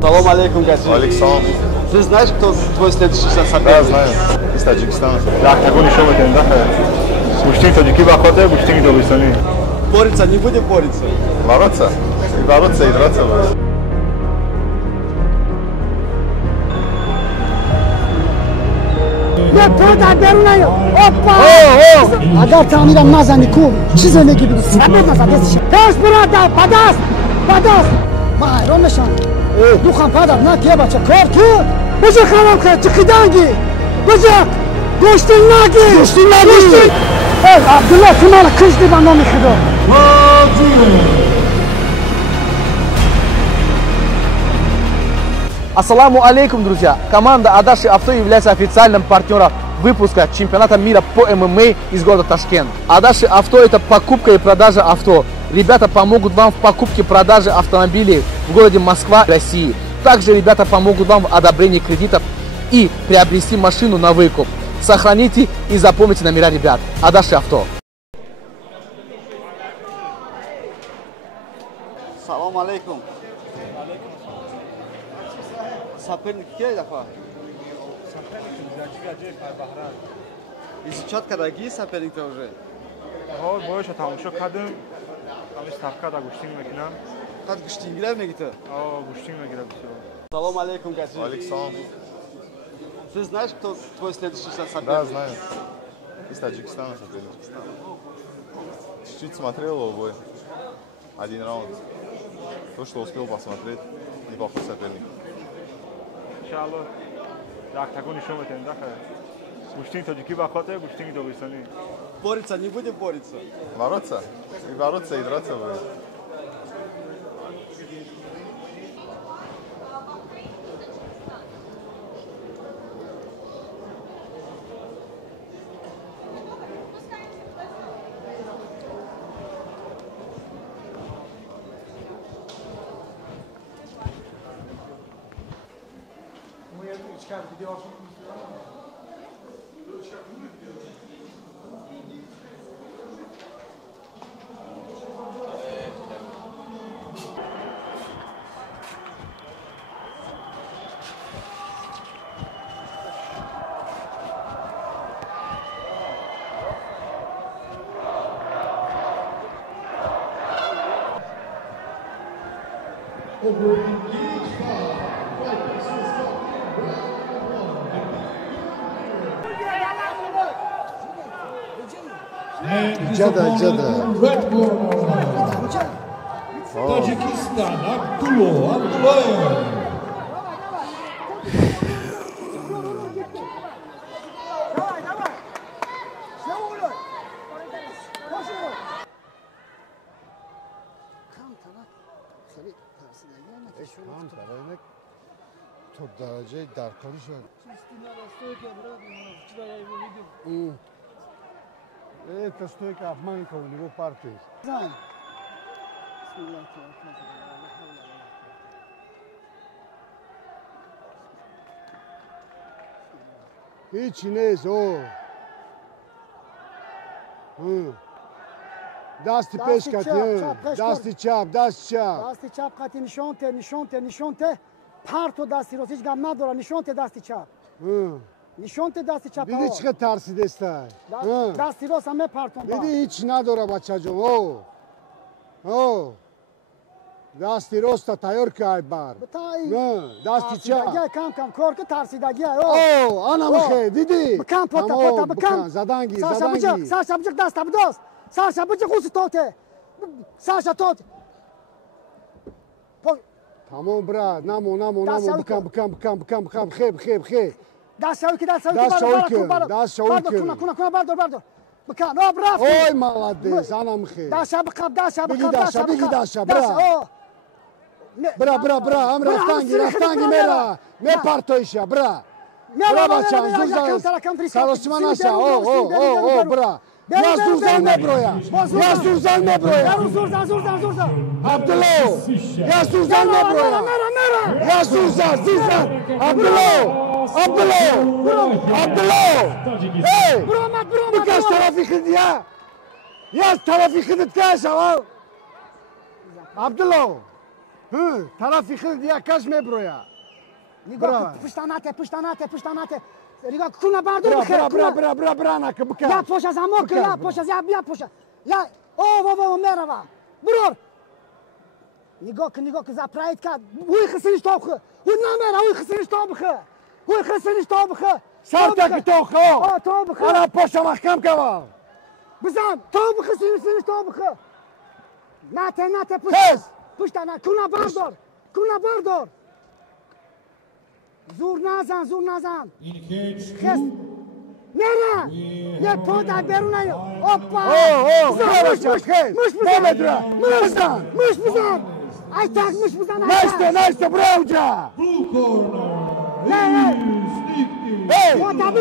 Салам алейкум, Гаджи. Александр. Ты знаешь, кто твой следующий Да, соперник? знаю. Из Таджикистана. Борется, не будем бориться. Бороться? И бороться, и драться будут. نه تو در درون نیا اوپا اگر تعمیرم نزنی کو چی زندگی بینی سبب نزن دستش دست برادر پدست ما حیران نشم دوخم پدر نه که بچه کار کرد بجا خراب کرد چقیدنگی بجا گشتی نگی عبدالله تو مال کشتی بندامی خدا Ассаламу алейкум, друзья! Команда Адаши Авто является официальным партнером выпуска чемпионата мира по ММА из города Ташкент. Адаши Авто – это покупка и продажа авто. Ребята помогут вам в покупке и продаже автомобилей в городе Москва, России. Также ребята помогут вам в одобрении кредитов и приобрести машину на выкуп. Сохраните и запомните номера ребят. Адаши Авто. Salam aleykum. Соперник кия дафа? Изучат кадаги соперник-то уже? боюша тамошо кардем. Ами ставка да гуштинг мекунам. Қад гуштинг гирав мегита? Гуштинг мегирам бисёр. Салам алейкум, Гаджи. Александр. Ты знаешь, кто твой следующий соперник? Да, знаю. Из Таджикистана соперник. Чуть-чуть смотрел его бой. Один раунд. То, что успел посмотреть, неплохой соперник. Иншалло. Яктагон нишон метем да хай. Гуштинг тоҷикӣ ба хоте, гуштинг догистонӣ. Борется, не будем бориться. Бороться? И бороться, и драться будут. Jada. Tajikistan, Abdullah. Çok derece darkanı şöyle. Это стойка обманка у него партии. Hiç neyse o. Dasti peş katı. Dasti çap. دستی چپ قطعی نشون ته پرتو دستی راست هیچ گم نداره نشون ته دستی چپ نشون ته دستی چپ Dedi çıkı tersi deste. دستی راست همه پرتون Dedi hiç nadora bacacığım o. Dasti rosta tayor ki ay bar. Dasti çap. کم کار که ترسیدگی O anamı xe dedi. بکن پاتا بکن Zadangi. ساشا بجک دست بداست ساشا بجک خوص توته ساشا توته Tamam bra, namo, bıkam, xeb. دست شوی که کنه بردار بکن برافت Oy malades, anam xe. دست بقب Bigi daşa, bra, am raftangi mera, me parto işa, bra. Bra bacan, zuzan, sarosman aşa, bra. Ya zuzan ne broya, زورزن Abdullah, ya zuzan ne broya, ya zuzan, Abdullah, hey, bu kaç tarafı kıdı ya, tarafı kıdı kaç ama, Abdullah, طرفی خیلی دیگه میبرویا نگاه پشتاناته نگاه کنه باردار بخیر برا نکه بکن یا پوش از همه که یا پوش از یا پوش یا او میروا برور نگاه که زپرایت کرد وی خسنش تابخه وی نمیره وی خسنش تابخه سر تکی توخه تابخه انا پوش محکم که بزن تابخه سنش تابخه ناته پشتانه کنه باردار زور نزن خست نره یه پا در برونه اوپا مش بزن ای تک مش بزن نشته برو اونجا نه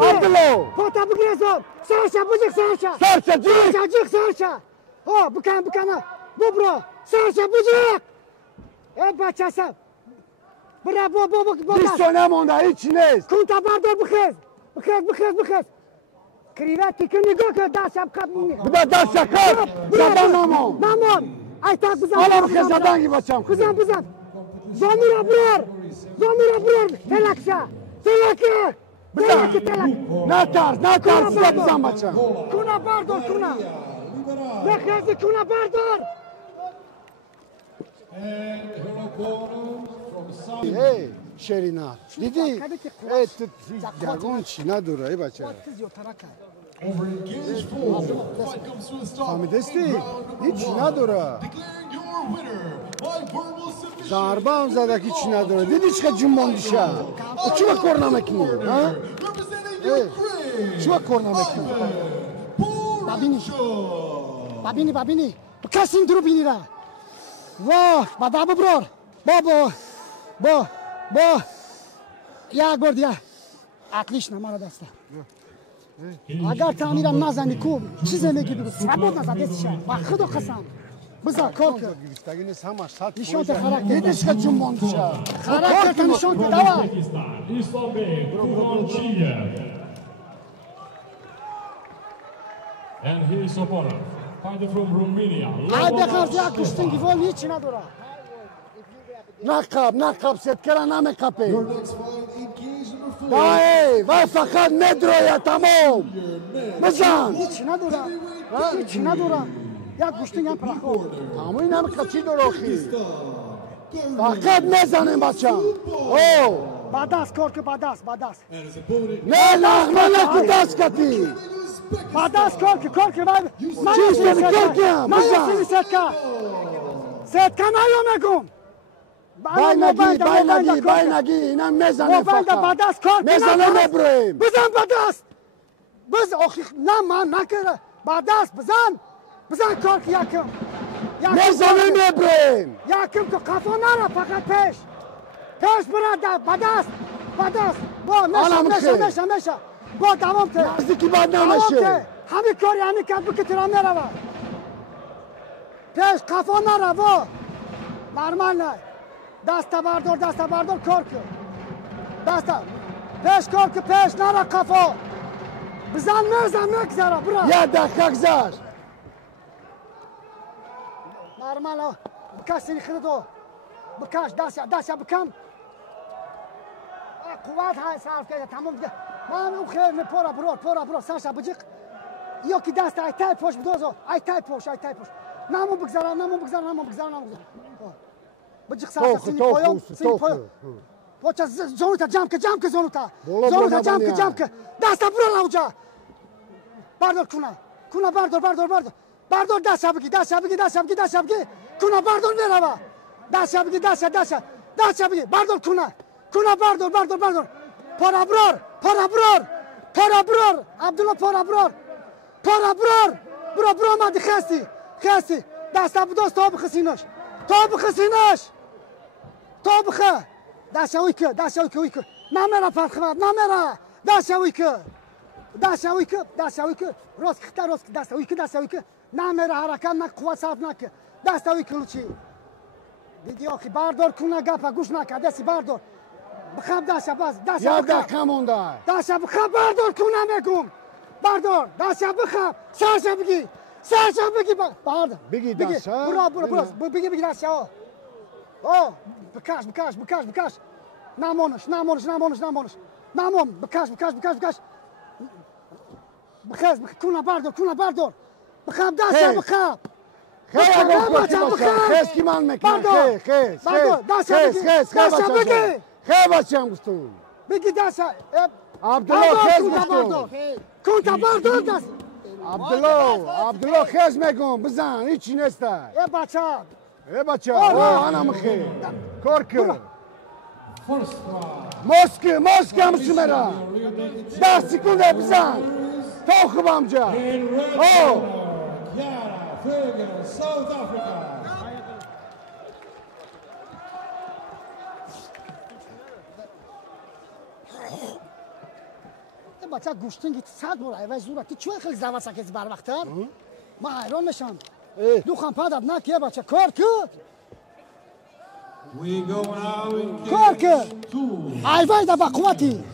عبدالله پاتا بگیر زور سرشا جیغ بکن ببرو سرشا بجیغ ای بچه سر برا با بیستو نمونده هیچی نیست کنتا باردار بخیز کریواتی که نگاه که دست شب کب بده دست شکر زبان نمون ای تک بزن حالا بخیز زدنگی بچم بزن زامورا برار تلکشا تلک نترس زد بزن بچم کنه باردار بخیز کنه باردار ای شرینا دیدی درگان چی نداره ای بچه فهمیدستی هیچی نداره ضربه هم زده که چی نداره دیدی چقدر جنباندیشه چی با کار نمکنی چی با کار نمکنی ببینی کسی این درو بینی را واه بدا ببرار با یک بار دیگه عقلیش نمارا دسته اگر تعمیرم نزنی کو چیزی میگی بگو سبود نزد دستشه و خدا قسم بزن کار کرد نشان ته خرک دیدیش که جنباندیشه خرک نشان ته دوا And his opponent, fighter from Romania. ای بخواه یک کشتنگی وال هیچی نداره نقب ستکره نمیقبه دایی و فقط مدرویه تمام بزن هیچی نداره یک گوشتنگ هم پرخو همون نمیقب چی داره آخی فقط میزنیم بچه بعدست کار که بعدست نه نغمه نکی دست کتی بعدست کار که من چیز کنی کار کم بزن ستکه نیامگم بای نگی اینا میزنه فقط بعدست کار که میزنه نبرویم بزن بعدست نه من نکره بعدست بزن کار که یکم میزنه نبرویم یکم که قفا نره فقط پیش برد بعدست با میشه با دوام ته نزدیکی بعد نمیشه همین کاری کرد بکه ترام نره پیش قفا نره با نرمال نه دست بردار کار که پیش کار که پیش نره قفا بزن مگذره برا یه دقیقه گذر نرمال بکش سری خودتو بکش دست بکن قوت های صرف کرده تمام دیگه من او خیر پورا برو سرشا بجیق یا که دست ای تای پوش بدوزو ای تای پوش نمو بگذارم بجیق سرشا سینی پایام پوچا زونوتا جمع که زونوتا جمع که دست برو نوجا بردار کنه بردار دست بگی کنه بردار میروا دست بگی بردار کنه بردار پارا برار عبدالله پارا برار برو مادی خستی دست بدوز تا بخسینش دست اوی که نمیره فرخواد نمیره دست اوی که راست دست اوی که نمیره حرکت نک قوت صرف نک دست اوی که لوچی دیدی آخی بردار کنه گپا گوش نکه دستی بردار بخواب دست یه دقیقه مونده دست بخواب بردار کنه میگم بردار دست بخواب سرشا بگی بردار بگی دست برو بگی دست O, bıkaş. Namonuş. Namon, bıkaş. Bıkaş, kuna bardor. Bıkam dasha, bıkam. خیز کی مان میکنه خیز بچم گفتم بگی dasha. عبدالله خیز گفتم Kunta bardor das. عبدالله خیز میگم بزن هیچی نیست بچه آنم خیز کارکه First round. ماسک هم سمرا 10 سکونده بزن تا خوبم جا Chiara Ferger, South Africa. بچه گوشتن گیت 100 برای و زورتی چوه خیلی زواد سکت بر وقتر ما حیران میشم دو خان پدر نکیه بچه کار کرد We go now in کار cage کرد 2. ایوای در با قوتی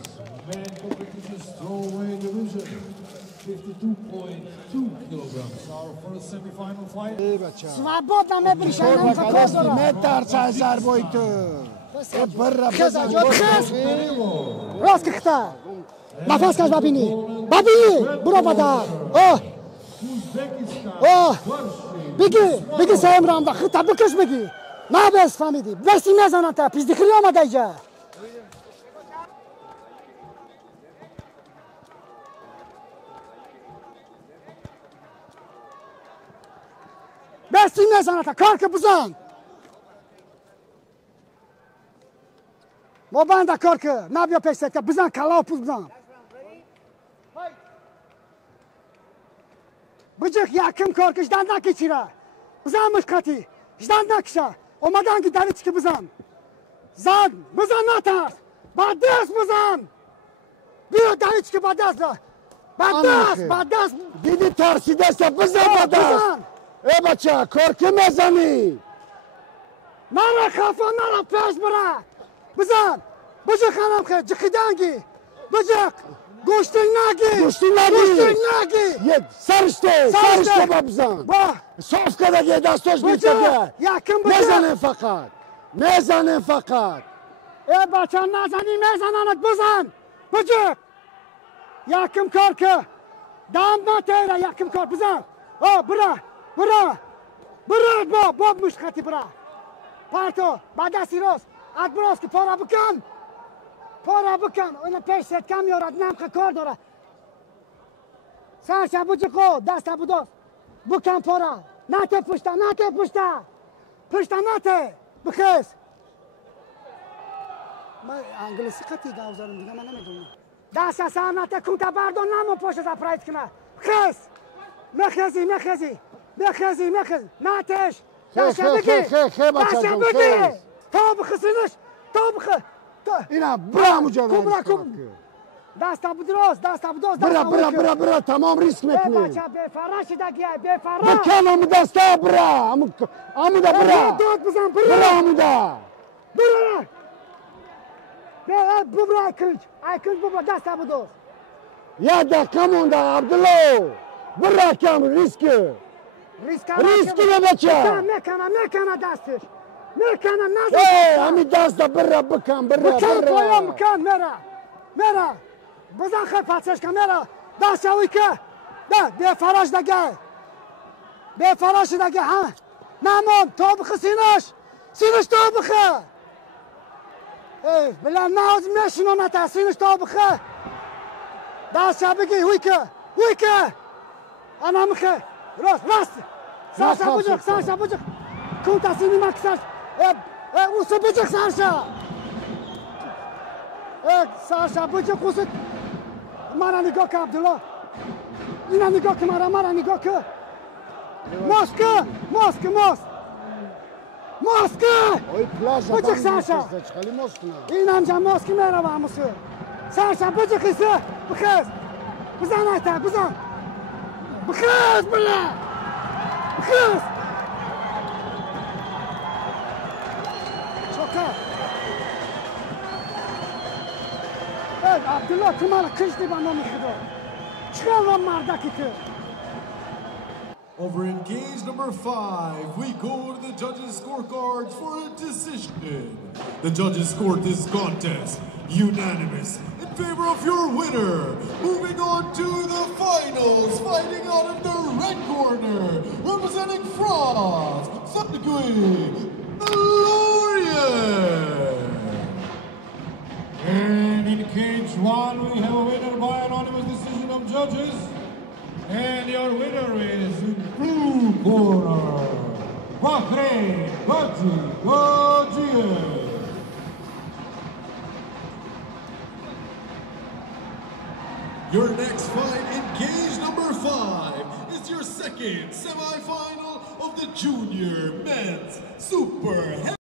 Men competition strawweight division. 52.2 kilograms. Our first semi-final fight. سوابود نمه بریشن نمه کار دارم متر چهزار بایتو برا بزن راست که خطر نفس کش ببینی برو بدر Uzbekistan. بگی سهم رام دا خطر بکش بگی نه بس فهمیدی بسی نزنن تا پیز دیخری آمده ایجا بسی نزنن تا کار که بزن ما بنده کار که نبیا پیشت که بزن کلا و پوز بزن بجک یکم کار که جدن نکی چیره بزن مشکتی جدن نکشه اومدن که دلیت که بزن زن بزن نترس با دست بزن بیا دلیت که با دست با دست دیدی ترسیده است بزن با دست ای بچه کار که میزنی نرا خفا نرا پیش بره بزن بجک خانم خیلی جخیدنگی بجک گوشتی نگی یه سرشته با بزن صاف کده دستاش میتگه یکم بجک میزنه فقط ای بچه نزنی میزننت بزن بجک یکم کار که دام نتیره یکم کار بزن برا باب مشخطی برا پارتو بعد دستی راست اد براست که پارا بکن اون پیش ست کم یارد نمخه کار داره سرشه بجکو دست بوداست بکن پارا نته پشتا نته بخیز من انگلیسی خطی گوزارم دیگه من نمیدونم دست سهم نته کنتا بردون نمون پشت زپرایت کنه بخیز مخیزی نتش دست بگی تا بخسینش اینا برا مجاوره دست بدراست برا تمام ریسک میکنی بچه بفراشی دگیه بکن امو دستا برا امودا برا داد بزن برا امودا ببرا ایکنج ببرا دست بدراست یا دقیقه مونده عبدالله برا کم ریسک نه بچه میکنه دستش میکنه نزد همین دست برا بکن پایان میره بزن خیلی پسش کن میره دست شوی که به فراش دگه ها نمون تو بخه سینش تو بخه بلا ناز میشنو نتا سینش تو بخه دست شو بگی هوی که انا مخه راست سرشا بجک کنتا سینی مکسش اوسو بجک سرشا بجک اوسو مرا نگاه که عبدالله اینا نگاه که مرا نگاه که ماسک بجک سرشا این همجا ماسک میره و هموسو سرشا بجک ایسه بخیز بزن ایتا بزن بخیز عبدالله تو من کشتی با نامی خدا چرا مردکی که Over in cage number 5, we go to the judges' scorecards for a decision. The judges scored this contest unanimous in favor of your winner. Moving on to the finals, fighting out of the red corner, representing France, Sadegui Laurier. And in cage 1, we have a winner by anonymous decision of judges. And your winner is in blue corner, Bahrain Gaji. Your next fight in cage number 5 is your second semi-final of the Junior Men's Super